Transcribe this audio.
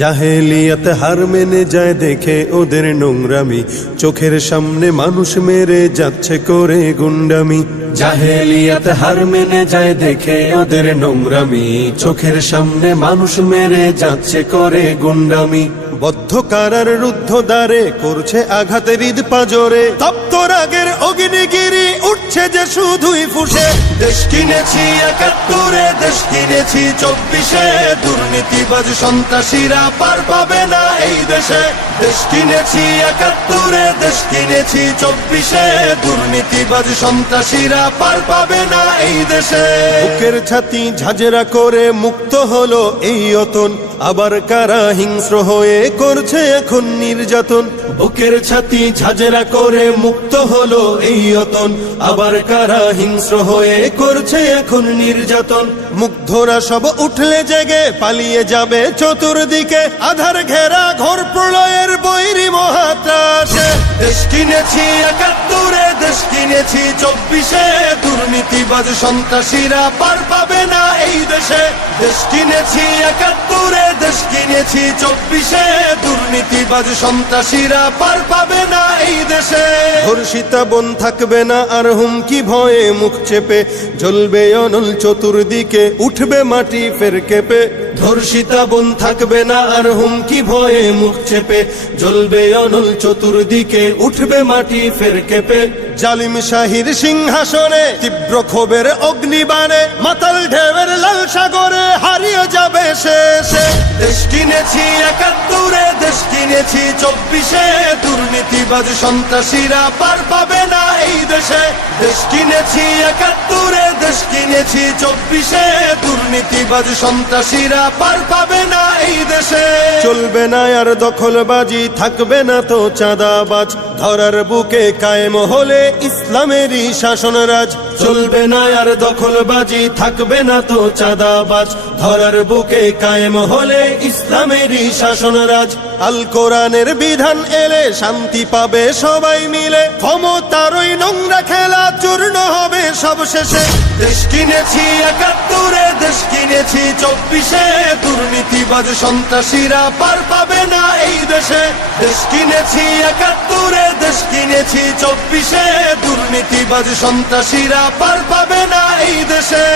জাহেলিয়াত হার মেনে যায় দেখে ওদের নোংরামি, চোখের সামনে মানুষ মেরে যাচ্ছে করে গুন্ডামি। জাহেলিয়াত হার মেনে যায় দেখে ওদের নোংরামি, চোখের সামনে মানুষ মেরে যাচ্ছে করে গুন্ডামি। বদ্ধ কারার রুদ্ধ দ্বারে করছে আঘাতের ঈদ পাজরে, তপ্ত রাগের অগ্নিগিরি উঠছে যে শুধুই ফুসে। দেশ কিনেছি ৭১, দেশ কিনেছি ২৪, দুর্নীতিবাজ সন্ত্রাসীরা পার পাবে না এই দেশে। দেশ কিনেছি ৭১, দেশ কিনেছি ২৪, দুর্নীতিবাজ সন্ত্রাসীরা পার পাবে না এই দেশে। বুকের ছাতি ঝাঁঝরা করে মুক্ত হলো এই অতন, আবার কারা হিংস্র হয়ে করছে এখন নির্যাতন। বুকের ছাতি ঝাঁঝরা করে মুক্ত হলো এই অতন, আবার কারা হিংস্র হয়ে করছে এখন নির্যাতন। মুগ্ধরা সব উঠলে জেগে পালিয়ে যাবে চতুর্দিকে, আধার ঘেরা ঘোর প্রলয়ের বৈরী মহাত্রাসে। দেশ কিনেছি ৭১, দেশ কিনেছি ২৪, দুর্নীতিবাজ সন্ত্রাসীরা পার পাবে না এই দেশে। দেশ কিনেছি ৭১, দেশ কিনেছি ২৪, দুর্নীতিবাজ সন্ত্রাসীরা পার পাবে না এই দেশে। ধর্ষিতা বোন থাকবে না আর হুমকি ভয়ে মুখ চেপে, জ্বলবে অনল চতুর্দিকে উঠবে মাটি ফের কেঁপে। ধর্ষিতা বোন থাকবে না আর হুমকি ভয়ে মুখ চেপে, জ্বলবে অনল চতুর্দিকে উঠবে মাটি ফের কেঁপে। জালিম শাহীর সিংহাসনে তীব্র ক্ষোভের অগ্নিবাণে, মাতাল ঢেউয়ের লাল সাগরে হারিয়ে যাবে শেষে। দেশ কিনেছি ৭১, দেশ কিনেছি ২৪, দুর্নীতিবাজ সন্ত্রাসীরা পার পাবে না এই দেশে। দেশ কিনেছি ৭১, দেশ কিনেছি ২৪, দুর্নীতিবাজ সন্ত্রাসীরা পার পাবে না এই দেশে। চলবে না আর দখলবাজি, থাকবে না তো চাঁদাবাজ, ধরার বুকে কায়েম হলে ইসলামেরই শাসনরাজ। চলবে না আর দখলবাজি, থাকবে না তো চাঁদাবাজ, ধরার বুকে কায়েম হলে ইসলামেরই শাসনরাজ। আল কোরআনের বিধান এলে শান্তি পাবে সবাই মিলে, ক্ষমতার ওই নোংরা খেলা চূর্ণ হবে সব শেষে। দেশ কিনেছি ৭১, দেশ কিনেছি ২৪, দুর্নীতিবাজ সন্ত্রাসীরা পার পাবে না এই দেশে। দেশ কিনেছি ৭১, দেশ কিনেছি ২৪, দুর্নীতিবাজ সন্ত্রাসীরা পার পাবে না এই দেশে।